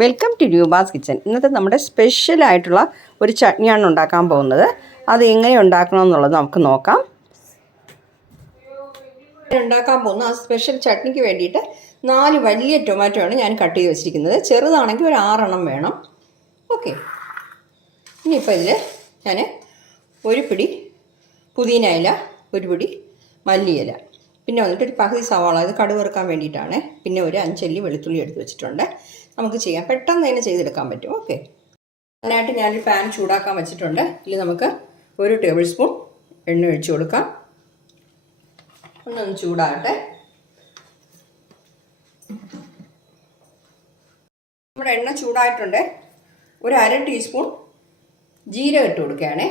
Welcome to Roopa's kitchen. ഇന്നത്തെ നമ്മുടെ special ആയിട്ടുള്ള ഒരു ചട്നിയാണ് ഉണ്ടാക്കാൻ പോകുന്നത്. അത് എങ്ങനെ ഉണ്ടാക്കണം എന്നുള്ളത് നമുക്ക് നോക്കാം. ഉണ്ടാക്കാൻ പോകുന്ന ആ സ്പെഷ്യൽ ചട്നിക്ക് വേണ്ടിയിട്ട് നാല് വലിയ ടൊമാറ്റോ ആണ് ഞാൻ കട്ട് ചെയ്ത് വെച്ചിരിക്കുന്നത്. ചെറുതാണെങ്കിൽ ഒരു ആറെണ്ണം വേണം. ഓക്കെ ഇനിയിപ്പോൾ ഇതിൽ ഞാൻ ഒരു പിടി പുതിന ഇല ഒരു പിടി മല്ലിയില പിന്നെ വന്നിട്ട് ഒരു പകുതി സവാള ഇത് കടുവറുക്കാൻ വേണ്ടിയിട്ടാണ്. പിന്നെ ഒരു അഞ്ചല്ലി വെളുത്തുള്ളി എടുത്ത് വെച്ചിട്ടുണ്ട്. നമുക്ക് ചെയ്യാം. പെട്ടെന്ന് തന്നെ ചെയ്തെടുക്കാൻ പറ്റും. ഓക്കെ അതിനായിട്ട് ഞാനൊരു പാൻ ചൂടാക്കാൻ വെച്ചിട്ടുണ്ട്. ഇതിൽ നമുക്ക് ഒരു ടേബിൾ സ്പൂൺ എണ്ണ ഒഴിച്ചു കൊടുക്കാം. ഒന്നൊന്ന് ചൂടാകട്ടെ. നമ്മുടെ എണ്ണ ചൂടായിട്ടുണ്ട്. ഒരു അര ടീസ്പൂൺ ജീരകം ഇട്ട് കൊടുക്കുകയാണേ.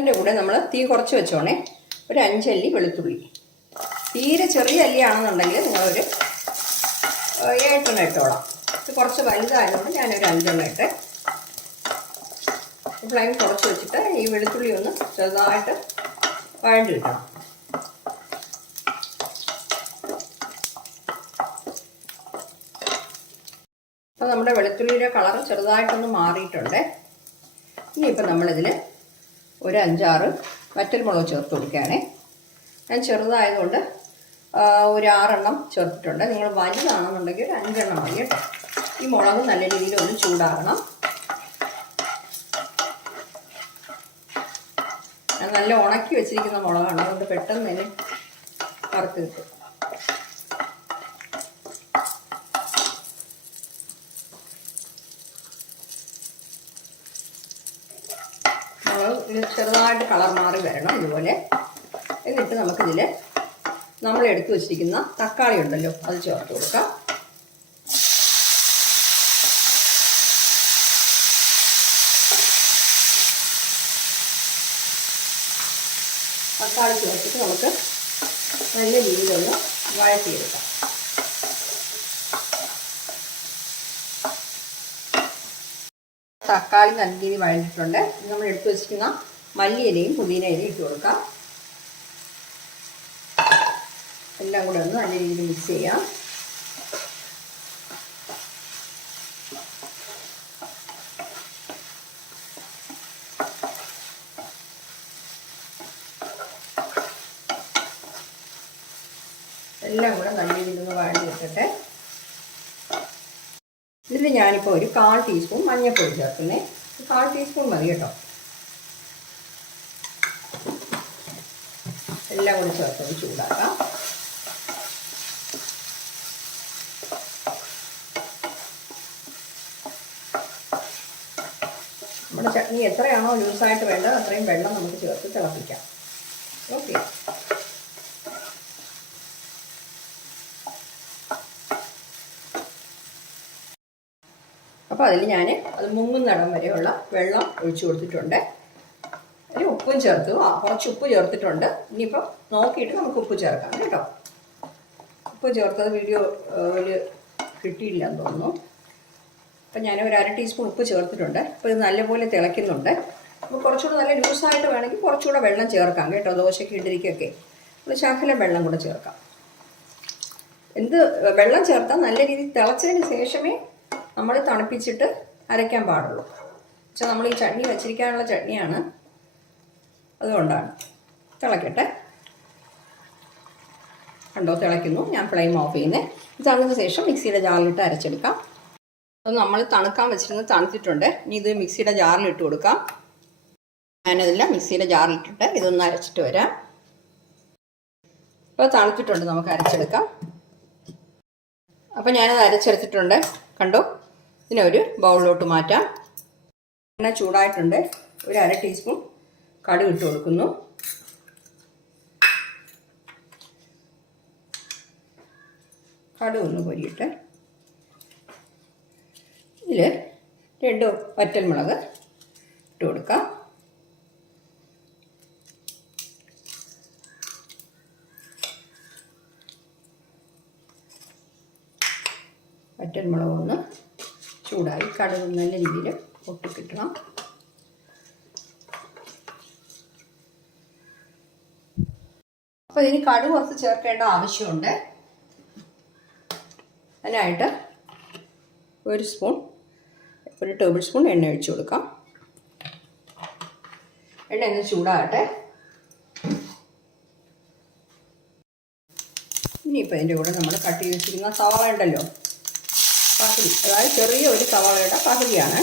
അതിന്റെ കൂടെ നമ്മൾ തീ കുറച്ച് വെച്ചോണേ. ഒരു അഞ്ചല്ലി വെളുത്തുള്ളി. തീരെ ചെറിയ അല്ലിയാണെന്നുണ്ടെങ്കിൽ നിങ്ങളൊരു ഏഴെണ്ണം ഇട്ടോളാം. ഇത് കുറച്ച് വലുതായതുകൊണ്ട് ഞാനൊരു അഞ്ചെണ്ണം ഇട്ട് ഫ്ലെയിം കുറച്ച് വെച്ചിട്ട് ഈ വെളുത്തുള്ളി ഒന്ന് ചെറുതായിട്ട് വഴണ്ടി കിട്ടണം അപ്പോൾ നമ്മുടെ വെളുത്തുള്ളിയുടെ കളർ ചെറുതായിട്ടൊന്ന് മാറിയിട്ടുണ്ട്. ഇനിയിപ്പോൾ നമ്മളിതിൽ ഒരു അഞ്ചാറ് വറ്റൽമുളക് ചേർത്ത് കൊടുക്കുകയാണേ. ഞാൻ ചെറുതായതുകൊണ്ട് ഒരു ആറെണ്ണം ചേർത്തിട്ടുണ്ട്. നിങ്ങൾ വലുതാണെന്നുണ്ടെങ്കിൽ ഒരു അഞ്ചെണ്ണം മതി കേട്ടോ. ഈ മുളക് നല്ല രീതിയിൽ ഒന്ന് ചൂടാകണം ഞാൻ നല്ല ഉണക്കി വെച്ചിരിക്കുന്ന മുളകാണ്. അതുകൊണ്ട് പെട്ടെന്ന് തന്നെ വറുത്ത് കിട്ടും മുളക് ഇത് ചെറുതായിട്ട് കളർ മാറി വരണം ഇതുപോലെ. എന്നിട്ട് നമുക്കിതിൽ നമ്മൾ എടുത്തു വച്ചിരിക്കുന്ന തക്കാളി ഉണ്ടല്ലോ അത് ചേർത്ത് കൊടുക്കാം. തക്കാളി ചേർത്തിട്ട് നമുക്ക് നല്ല രീതിയിലൊന്ന് വഴറ്റിയെടുക്കാം. തക്കാളി നല്ല രീതിയിൽ വഴഞ്ഞിട്ടുണ്ട് നമ്മൾ എടുത്തു വെച്ചിരിക്കുന്ന മല്ലിയിലയും പുതിനയിലയും ഇട്ട് കൊടുക്കാം. എല്ലാം കൂടെ ഒന്ന് നല്ല രീതിയിൽ മിക്സ് ചെയ്യാം. എല്ലാം കൂടെ നല്ല രീതിയിൽ ഒന്ന് വഴഞ്ഞ് വെക്കട്ടെ ഇതിൽ ഞാനിപ്പോൾ ഒരു കാൽ ടീസ്പൂൺ മഞ്ഞൾപ്പൊടി ചേർക്കുന്നേ. കാൽ ടീസ്പൂൺ മതി കേട്ടോ. എല്ലാം കൂടി ചേർത്തൊന്ന് ചൂടാക്കാം. നമ്മുടെ ചട്നി എത്രയാണോ ലൂസായിട്ട് വേണ്ടത് അത്രയും വെള്ളം നമുക്ക് ചേർത്ത് തിളപ്പിക്കാം. ഓക്കെ. അതിൽ ഞാൻ അത് മുങ്ങുന്നിടം വരെയുള്ള വെള്ളം ഒഴിച്ചു കൊടുത്തിട്ടുണ്ട്. ഒരു ഉപ്പും ചേർത്തു. ആ കുറച്ച് ഉപ്പ് ചേർത്തിട്ടുണ്ട്. ഇനിയിപ്പോൾ നോക്കിയിട്ട് നമുക്ക് ഉപ്പ് ചേർക്കാം കേട്ടോ. ഉപ്പ് ചേർത്തത് വീഡിയോ ഒരു കിട്ടിയില്ല എന്ന് തോന്നുന്നു. അപ്പം ഞാൻ ഒരു അര ടീസ്പൂൺ ഉപ്പ് ചേർത്തിട്ടുണ്ട്. അപ്പോൾ ഇത് നല്ലപോലെ തിളയ്ക്കുന്നുണ്ട്. അപ്പോൾ കുറച്ചുകൂടെ നല്ല ലൂസായിട്ട് വേണമെങ്കിൽ കുറച്ചുകൂടെ വെള്ളം ചേർക്കാം കേട്ടോ. ദോശയ്ക്ക് ഇട്ടിരിക്കൊക്കെ ഒരു ശകലം വെള്ളം കൂടെ ചേർക്കാം. എന്ത് വെള്ളം ചേർത്താൽ നല്ല രീതിയിൽ തിളച്ചതിന് ശേഷമേ നമ്മൾ തണുപ്പിച്ചിട്ട് അരയ്ക്കാൻ പാടുള്ളൂ. പക്ഷെ നമ്മൾ ഈ ചട്നി വെച്ചിരിക്കാനുള്ള ചട്നിയാണ്. അതുകൊണ്ടാണ്. തിളക്കട്ടെ. കണ്ടോ തിളയ്ക്കുന്നു. ഞാൻ ഫ്ലെയിം ഓഫ് ചെയ്യുന്നത് തണുന്ന ശേഷം മിക്സിയുടെ ജാറിലിട്ട് അരച്ചെടുക്കാം. അത് നമ്മൾ തണുക്കാൻ വെച്ചിരുന്ന് തണുത്തിട്ടുണ്ട്. ഇനി ഇത് മിക്സിയുടെ ജാറിലിട്ട് കൊടുക്കാം. ഞാനതില്ല മിക്സിയുടെ ജാറിലിട്ടിട്ട് ഇതൊന്ന് അരച്ചിട്ട് വരാം. ഇപ്പോൾ തണുത്തിട്ടുണ്ട് നമുക്ക് അരച്ചെടുക്കാം. അപ്പോൾ ഞാനത് അരച്ചെടുത്തിട്ടുണ്ട്. കണ്ടോ? ഇതിനെ ഒരു ബൗളിലോട്ട് മാറ്റാം. എണ്ണ ചൂടായിട്ടുണ്ട്. ഒരു അര ടീസ്പൂൺ കടുക് ഇട്ട് കൊടുക്കുന്നു. കടുക് ഒന്ന് പൊരിയിട്ട്. ഇതിൽ രണ്ട് വറ്റൽമുളക് ഇട്ട് കൊടുക്കാം. വറ്റൽമുളക് ഒന്ന് ചൂടായി കടുക് നല്ല രീതിയിൽ പൊട്ടിക്കിട്ടണം. അപ്പോൾ ഇതിന് കടുക് കുറച്ച് ചേർക്കേണ്ട ആവശ്യമുണ്ട്. അതിനായിട്ട് ഒരു സ്പൂൺ ഒരു ടേബിൾ സ്പൂൺ എണ്ണ ഒഴിച്ചു കൊടുക്കാം. എണ്ണ ഒന്ന് ചൂടാകട്ടെ. ഇനിയിപ്പോൾ അതിന്റെ കൂടെ നമ്മൾ കട്ട് ചെയ്ത് വെച്ചിരിക്കുന്ന സവാള ഉണ്ടല്ലോ. പകുതി അതായത് ചെറിയ ഒരു സവാളയുടെ പകുതിയാണ്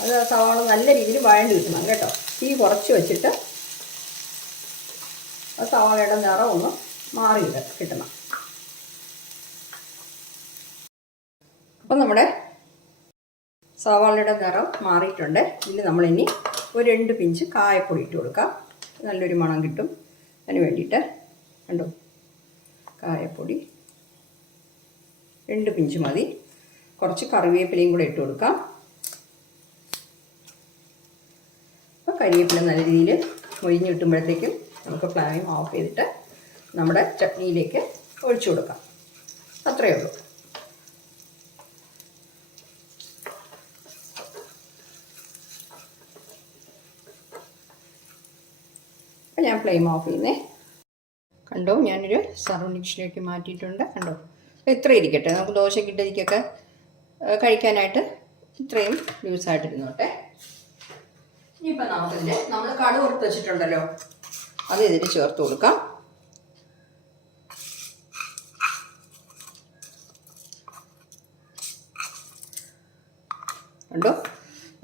അത് സവാള നല്ല രീതിയിൽ വഴണ്ടി കിട്ടണം കേട്ടോ. തീ കുറച്ച് വെച്ചിട്ട് സവാളയുടെ നിറം ഒന്ന് മാറി കിട്ടണം. അപ്പം നമ്മുടെ സവാളയുടെ നിറം മാറിയിട്ടുണ്ട്. ഇതിൽ നമ്മളിനി ഒരു രണ്ട് പിഞ്ച് കായപ്പൊടി ഇട്ട് കൊടുക്കാം. നല്ലൊരു മണം കിട്ടും. അതിന് വേണ്ടിയിട്ട് കണ്ടോ? കായപ്പൊടി. രണ്ട് പിഞ്ച് മതി. കുറച്ച് കറിവേപ്പിലയും കൂടെ ഇട്ട് കൊടുക്കാം. അപ്പോൾ കരിവേപ്പില നല്ല രീതിയിൽ മൊരിഞ്ഞ് കിട്ടുമ്പോഴത്തേക്കും നമുക്ക് ഫ്ലെയിം ഓഫ് ചെയ്തിട്ട് നമ്മുടെ ചട്നിയിലേക്ക് ഒഴിച്ചു കൊടുക്കാം. അത്രയേ ഉള്ളൂ. അപ്പോൾ ഞാൻ ഫ്ലെയിം ഓഫ് ചെയ്യുന്നേ. കണ്ടോ? ഞാനൊരു സർവ് ഡിഷിലേക്ക് മാറ്റിയിട്ടുണ്ട്. കണ്ടോ? ഇത്ര ഇരിക്കട്ടെ നമുക്ക് ദോശ ഇഡലിക്കൊക്കെ കഴിക്കാനായിട്ട് ഇത്രയും ലൂസായിട്ടിരുന്നോട്ടെ ഇനിയിപ്പോൾ നമുക്കിതിന്റെ നമ്മൾ കടു കൊടുത്ത് വെച്ചിട്ടുണ്ടല്ലോ. അത് ഇതിൽ ചേർത്ത് കൊടുക്കാം. കണ്ടോ?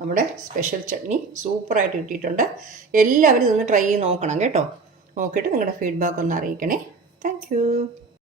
നമ്മുടെ സ്പെഷ്യൽ ചട്നി സൂപ്പറായിട്ട് കിട്ടിയിട്ടുണ്ട്. എല്ലാവരും ഇതൊന്ന് ട്രൈ ചെയ്ത് നോക്കണം കേട്ടോ. നോക്കിയിട്ട് നിങ്ങളുടെ ഫീഡ്ബാക്ക് ഒന്ന് അറിയിക്കണേ. താങ്ക്